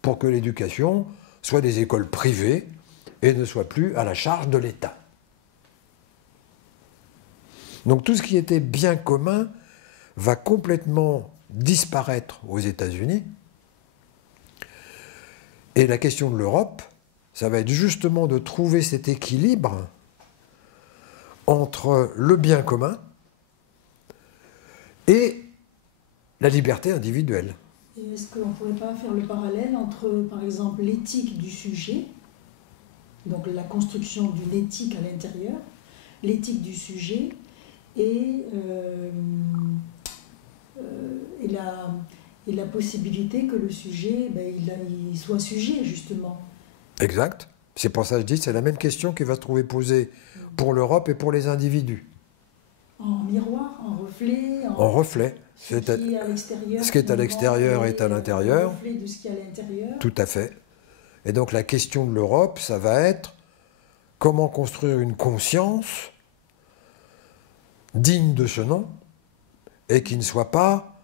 pour que l'éducation soit des écoles privées et ne soit plus à la charge de l'État. Donc tout ce qui était bien commun va complètement disparaître aux États-Unis. Et la question de l'Europe, ça va être justement de trouver cet équilibre entre le bien commun et la liberté individuelle. Et est-ce qu'on ne pourrait pas faire le parallèle entre, par exemple, l'éthique du sujet, donc la construction d'une éthique à l'intérieur, l'éthique du sujet et la possibilité que le sujet il soit sujet, justement. Exact. C'est pour ça que je dis que c'est la même question qui va se trouver posée pour l'Europe et pour les individus. En miroir, en reflet. En reflet. Ce qui est à l'extérieur. Ce qui est à l'extérieur est à l'intérieur. En reflet de ce qui est à l'intérieur. Tout à fait. Et donc la question de l'Europe, ça va être comment construire une conscience digne de ce nom et qui ne soit pas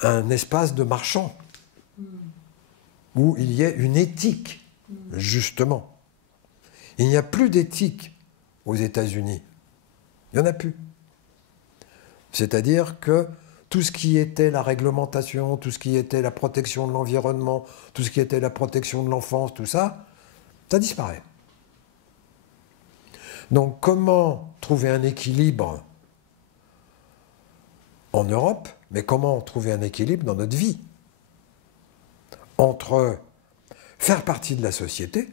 un espace de marchands où il y ait une éthique, justement. Il n'y a plus d'éthique aux États-Unis. Il n'y en a plus. C'est-à-dire que tout ce qui était la réglementation, tout ce qui était la protection de l'environnement, tout ce qui était la protection de l'enfance, tout ça, ça disparaît. Donc comment trouver un équilibre en Europe, mais comment trouver un équilibre dans notre vie entre faire partie de la société,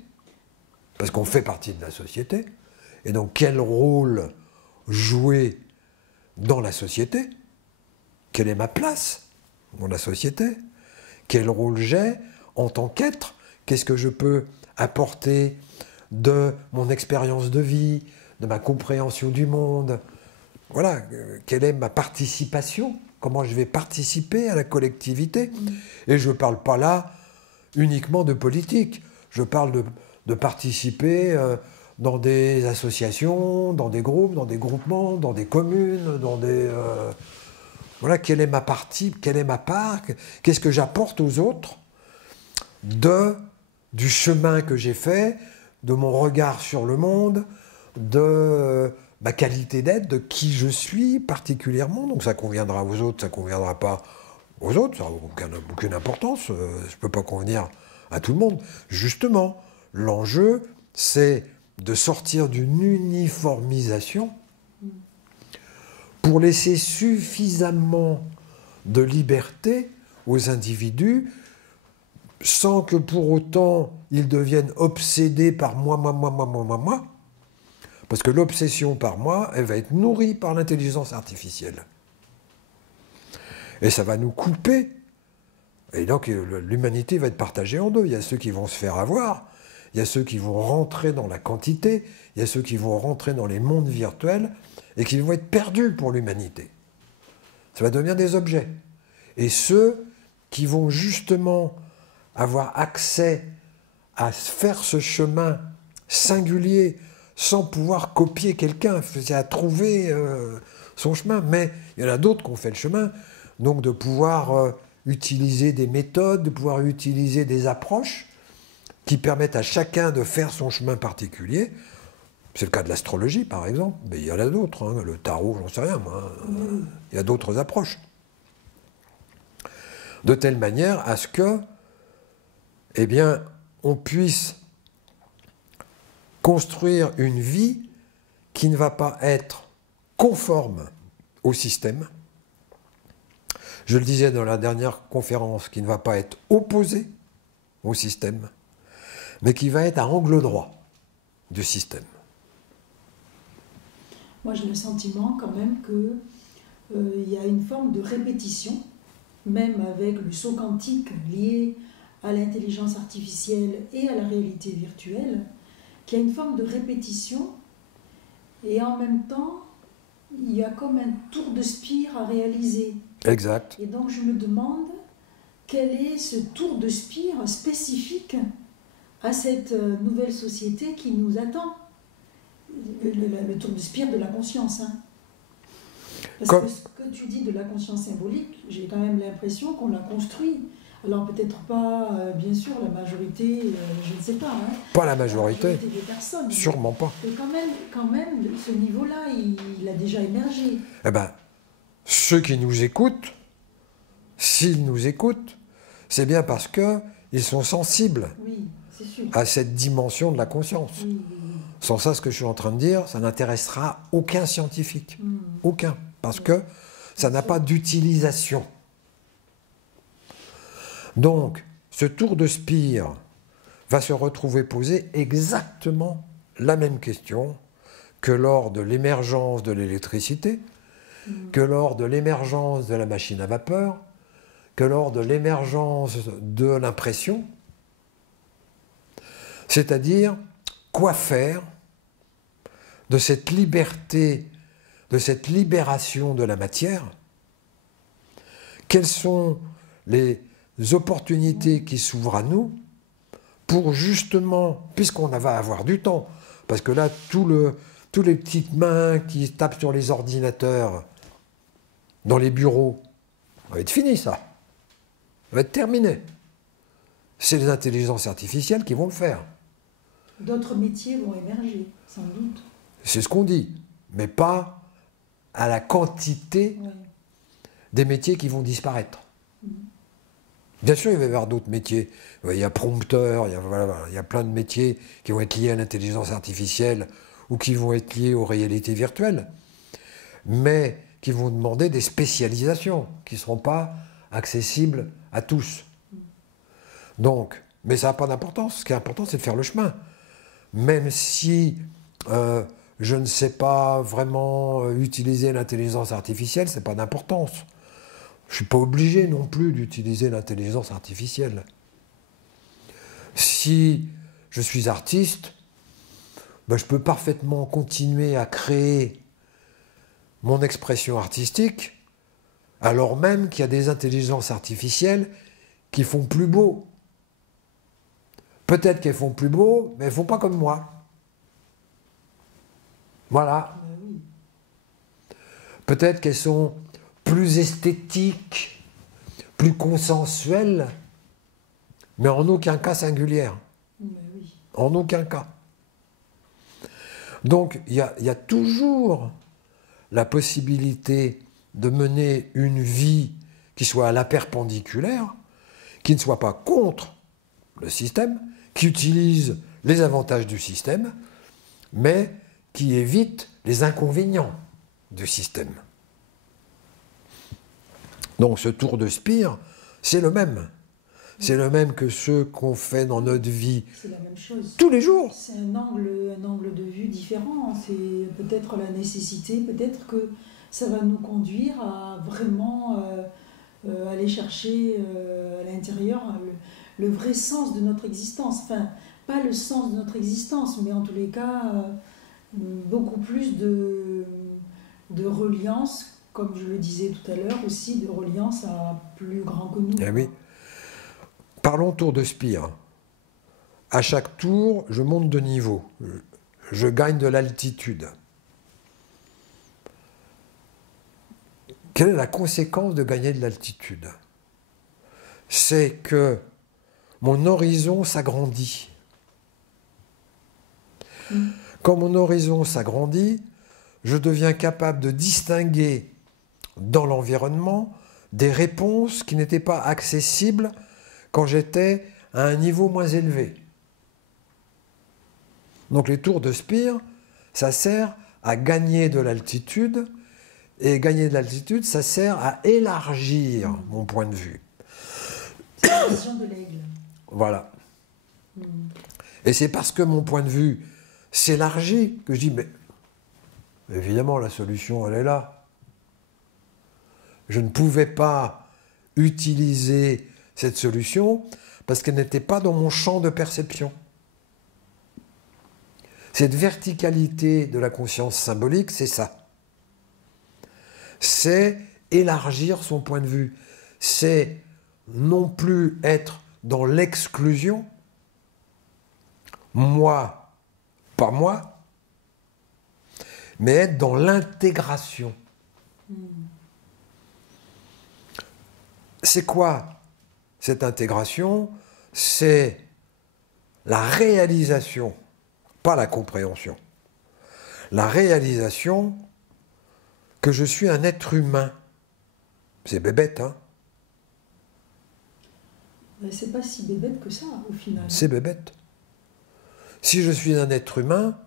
parce qu'on fait partie de la société, et donc quel rôle jouer dans la société, quelle est ma place dans la société, quel rôle j'ai en tant qu'être, qu'est-ce que je peux apporter de mon expérience de vie, de ma compréhension du monde, voilà, quelle est ma participation, comment je vais participer à la collectivité. Et je ne parle pas là uniquement de politique, je parle de participer dans des associations, dans des groupes, dans des groupements, dans des communes, dans des... voilà, quelle est ma partie, quelle est ma part, qu'est-ce que j'apporte aux autres du chemin que j'ai fait, de mon regard sur le monde, de ma qualité d'être, de qui je suis particulièrement. Donc ça conviendra aux autres, ça ne conviendra pas aux autres, ça n'a aucune importance, je ne peux pas convenir à tout le monde. Justement, l'enjeu, c'est de sortir d'une uniformisation pour laisser suffisamment de liberté aux individus sans que pour autant ils deviennent obsédés par moi. Parce que l'obsession par moi, elle va être nourrie par l'intelligence artificielle. Et ça va nous couper. Et donc l'humanité va être partagée en deux. Il y a ceux qui vont se faire avoir, il y a ceux qui vont rentrer dans la quantité, il y a ceux qui vont rentrer dans les mondes virtuels et qui vont être perdus pour l'humanité. Ça va devenir des objets. Et ceux qui vont justement avoir accès à faire ce chemin singulier sans pouvoir copier quelqu'un, c'est à trouver son chemin. Mais il y en a d'autres qui ont fait le chemin, donc de pouvoir utiliser des méthodes, de pouvoir utiliser des approches qui permettent à chacun de faire son chemin particulier. C'est le cas de l'astrologie, par exemple, mais il y en a d'autres, hein. Le tarot, j'en sais rien, moi. Il y a d'autres approches. De telle manière à ce que, eh bien, on puisse construire une vie qui ne va pas être conforme au système. Je le disais dans la dernière conférence, qui ne va pas être opposée au système, mais qui va être à angle droit du système. Moi, j'ai le sentiment quand même qu'il y a une forme de répétition, même avec le saut quantique lié à l'intelligence artificielle et à la réalité virtuelle, qu'il y a une forme de répétition et en même temps, il y a comme un tour de spire à réaliser. Exact. Et donc, je me demande quel est ce tour de spire spécifique à cette nouvelle société qui nous attend. Le tour de spire de la conscience. Hein. Parce que ce que tu dis de la conscience symbolique, j'ai quand même l'impression qu'on l'a construit. Alors peut-être pas, bien sûr, la majorité, je ne sais pas. Hein, pas la majorité des personnes. Sûrement pas. Mais quand même, ce niveau-là, il a déjà émergé. Eh bien, ceux qui nous écoutent, s'ils nous écoutent, c'est bien parce qu'ils sont sensibles à cette dimension de la conscience. Oui. Sans ça, ce que je suis en train de dire, ça n'intéressera aucun scientifique. Aucun. Parce que ça n'a pas d'utilisation. Donc, ce tour de spire va se retrouver poser exactement la même question que lors de l'émergence de l'électricité, que lors de l'émergence de la machine à vapeur, que lors de l'émergence de l'impression. C'est-à-dire, quoi faire de cette liberté, de cette libération de la matière? Quelles sont les opportunités qui s'ouvrent à nous pour justement, puisqu'on va avoir du temps, parce que là, tous les petites mains qui tapent sur les ordinateurs, dans les bureaux, ça va être fini ça. Ça va être terminé. C'est les intelligences artificielles qui vont le faire. D'autres métiers vont émerger, sans doute. C'est ce qu'on dit, mais pas à la quantité des métiers qui vont disparaître. Bien sûr, il va y avoir d'autres métiers. Il y a prompteur, il y a plein de métiers qui vont être liés à l'intelligence artificielle ou qui vont être liés aux réalités virtuelles, mais qui vont demander des spécialisations qui ne seront pas accessibles à tous. Donc, mais ça n'a pas d'importance. Ce qui est important, c'est de faire le chemin. Même si je ne sais pas vraiment utiliser l'intelligence artificielle, ce n'est pas d'importance. Je ne suis pas obligé non plus d'utiliser l'intelligence artificielle. Si je suis artiste, ben je peux parfaitement continuer à créer mon expression artistique, alors même qu'il y a des intelligences artificielles qui font plus beau. Peut-être qu'elles font plus beau, mais elles ne font pas comme moi. Voilà. Peut-être qu'elles sont plus esthétiques, plus consensuelles, mais en aucun cas singulières. En aucun cas. Donc, il y a toujours la possibilité de mener une vie qui soit à la perpendiculaire, qui ne soit pas contre le système, qui utilise les avantages du système, mais qui évite les inconvénients du système. Donc ce tour de spire, c'est le même. C'est le même que ceux qu'on fait dans notre vie. C'est la même chose. Tous les jours. C'est un angle de vue différent. C'est peut-être la nécessité, peut-être que ça va nous conduire à vraiment aller chercher à l'intérieur le vrai sens de notre existence. Enfin, pas le sens de notre existence, mais en tous les cas, beaucoup plus de reliance, comme je le disais tout à l'heure, aussi de reliance à plus grand que nous. Eh oui. Parlons tour de spire. À chaque tour, je monte de niveau. Je gagne de l'altitude. Quelle est la conséquence de gagner de l'altitude? C'est que mon horizon s'agrandit. Quand mon horizon s'agrandit, je deviens capable de distinguer dans l'environnement des réponses qui n'étaient pas accessibles quand j'étais à un niveau moins élevé. Donc les tours de spire, ça sert à gagner de l'altitude, et gagner de l'altitude, ça sert à élargir mon point de vue. C'est la vision de l'aigle. Voilà. Et c'est parce que mon point de vue s'élargit que je dis, mais évidemment la solution elle est là. Je ne pouvais pas utiliser cette solution parce qu'elle n'était pas dans mon champ de perception. Cette verticalité de la conscience symbolique, c'est ça. C'est élargir son point de vue. C'est non plus être dans l'exclusion, moi, pas moi, mais être dans l'intégration. C'est quoi cette intégration? C'est la réalisation, pas la compréhension, la réalisation que je suis un être humain. C'est bébête, hein? C'est pas si bébête que ça, au final. C'est bébête. Si je suis un être humain,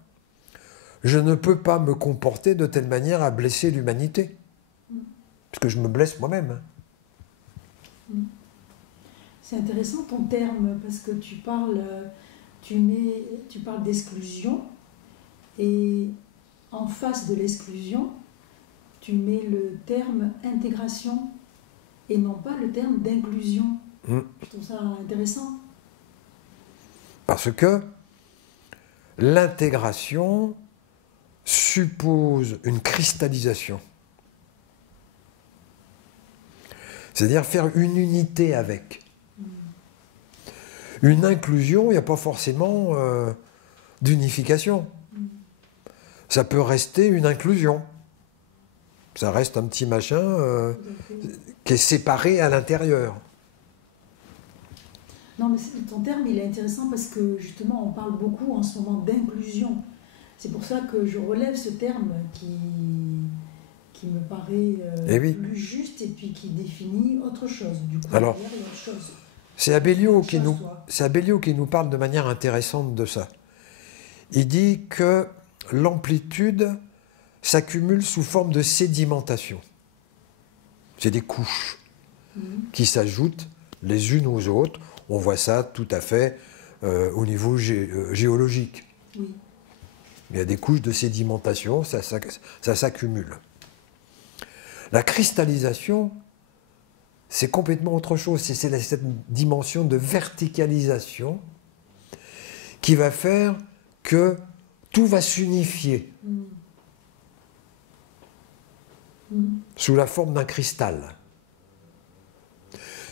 je ne peux pas me comporter de telle manière à blesser l'humanité. Parce que je me blesse moi-même. C'est intéressant ton terme, parce que tu parles d'exclusion, et en face de l'exclusion, tu mets le terme intégration, et non pas le terme d'inclusion. Je trouve ça intéressant. Parce que l'intégration suppose une cristallisation. C'est-à-dire faire une unité avec. Une inclusion, il n'y a pas forcément d'unification. Ça peut rester une inclusion. Ça reste un petit machin qui est séparé à l'intérieur. Non, mais ton terme, il est intéressant parce que justement, on parle beaucoup en ce moment d'inclusion. C'est pour ça que je relève ce terme qui me paraît plus juste et puis qui définit autre chose. Du coup, alors, il y a autre chose. C'est Abellio qui nous parle de manière intéressante de ça. Il dit que l'amplitude s'accumule sous forme de sédimentation. C'est des couches qui s'ajoutent les unes aux autres. On voit ça tout à fait au niveau géologique. Oui. Il y a des couches de sédimentation, ça s'accumule. La cristallisation, c'est complètement autre chose. C'est cette dimension de verticalisation qui va faire que tout va s'unifier sous la forme d'un cristal.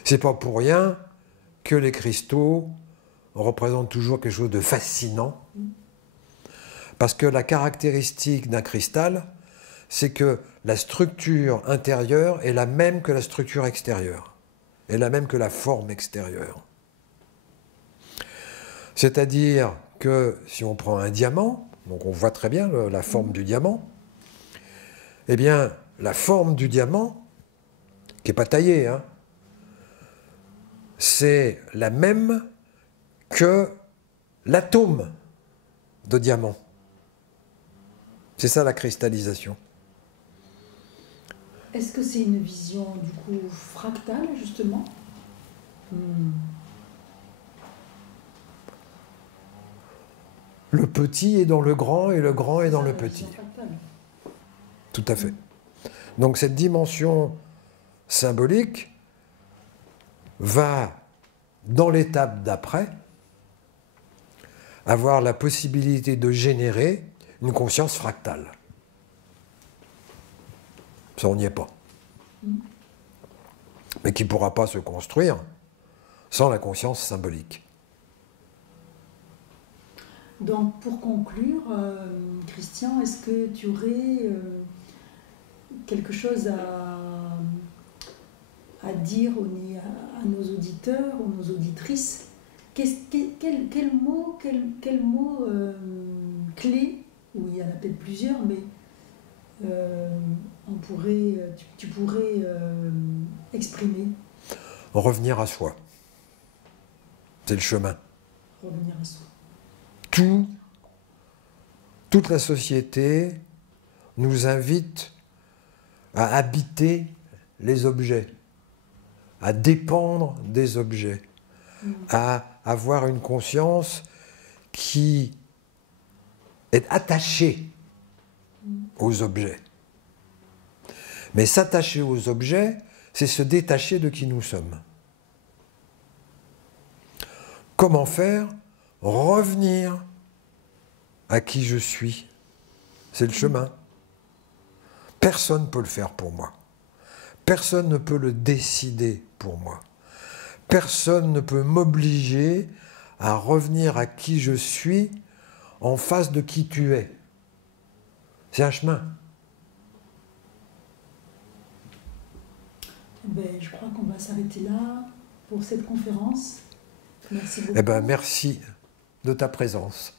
C'est pas pour rien que les cristaux représentent toujours quelque chose de fascinant, parce que la caractéristique d'un cristal, c'est que la structure intérieure est la même que la structure extérieure, est la même que la forme extérieure. C'est-à-dire que si on prend un diamant, donc on voit très bien la forme du diamant, eh bien la forme du diamant, qui n'est pas taillée, hein, c'est la même que l'atome de diamant. C'est ça la cristallisation. Est-ce que c'est une vision du coup fractale justement? Le petit est dans le grand et le grand est dans le petit. Tout à fait. Donc cette dimension symbolique va, dans l'étape d'après, avoir la possibilité de générer une conscience fractale. Ça, on n'y est pas. Mais qui ne pourra pas se construire sans la conscience symbolique. Donc, pour conclure, Christian, est-ce que tu aurais quelque chose à dire à nos auditeurs, ou nos auditrices? Quel mot clé, ou il y en a peut-être plusieurs, mais tu pourrais exprimer? Revenir à soi. C'est le chemin. Revenir à soi. Toute la société nous invite à habiter les objets, à dépendre des objets, à avoir une conscience qui est attachée aux objets. Mais s'attacher aux objets, c'est se détacher de qui nous sommes. Comment faire? Revenir à qui je suis. C'est le chemin. Personne ne peut le faire pour moi. Personne ne peut le décider pour moi. Personne ne peut m'obliger à revenir à qui je suis en face de qui tu es. C'est un chemin. Je crois qu'on va s'arrêter là pour cette conférence. Merci beaucoup. Merci de ta présence.